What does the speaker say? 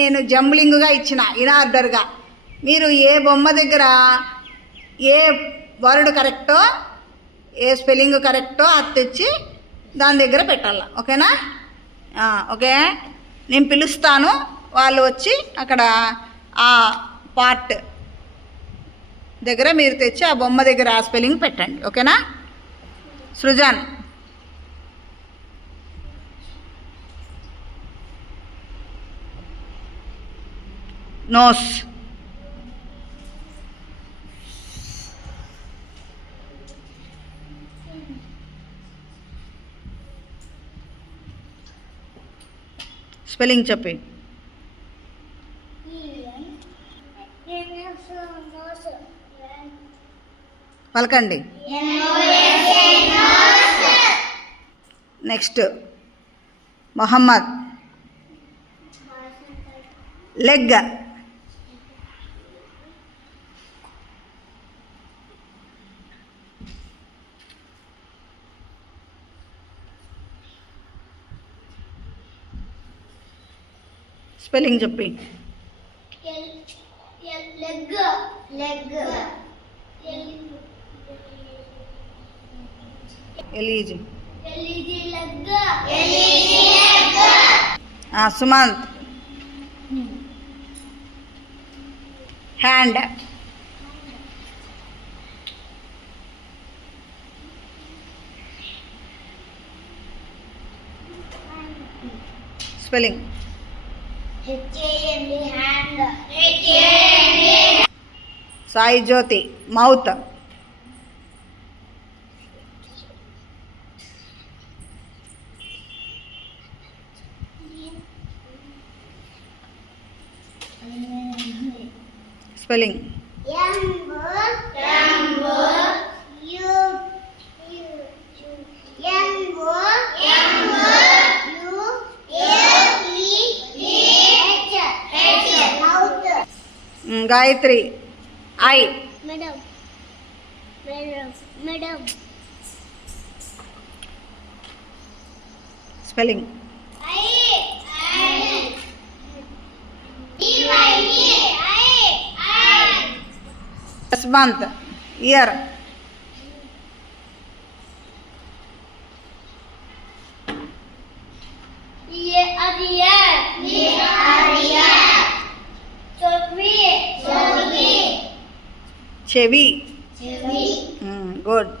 నేను జంబ్లింగ్గా ఇచ్చిన ఇన్ ఆర్డర్గా. మీరు ఏ బొమ్మ దగ్గర ఏ వర్డ్ కరెక్టో ఏ స్పెల్లింగ్ కరెక్టో అది తెచ్చి దాని దగ్గర పెట్టాల. ఓకేనా? ఓకే, నేను పిలుస్తాను, వాళ్ళు వచ్చి అక్కడ ఆ పార్ట్ దగ్గర మీరు తెచ్చి ఆ బొమ్మ దగ్గర ఆ స్పెల్లింగ్ పెట్టండి. ఓకేనా? సృజన్. నోస్. స్పెల్లింగ్ చెప్పి. పలకండి. నెక్స్ట్ మొహమ్మద్. లెగ్. స్పెల్లింగ్ చెప్పి. ఎలీజీ. Sumanth. Hand. Spelling. Sai Jyothi. Mouth. Spelling. Gayathri. Eye. Spelling. Yashwanth. Ear. చెవి. గుడ్.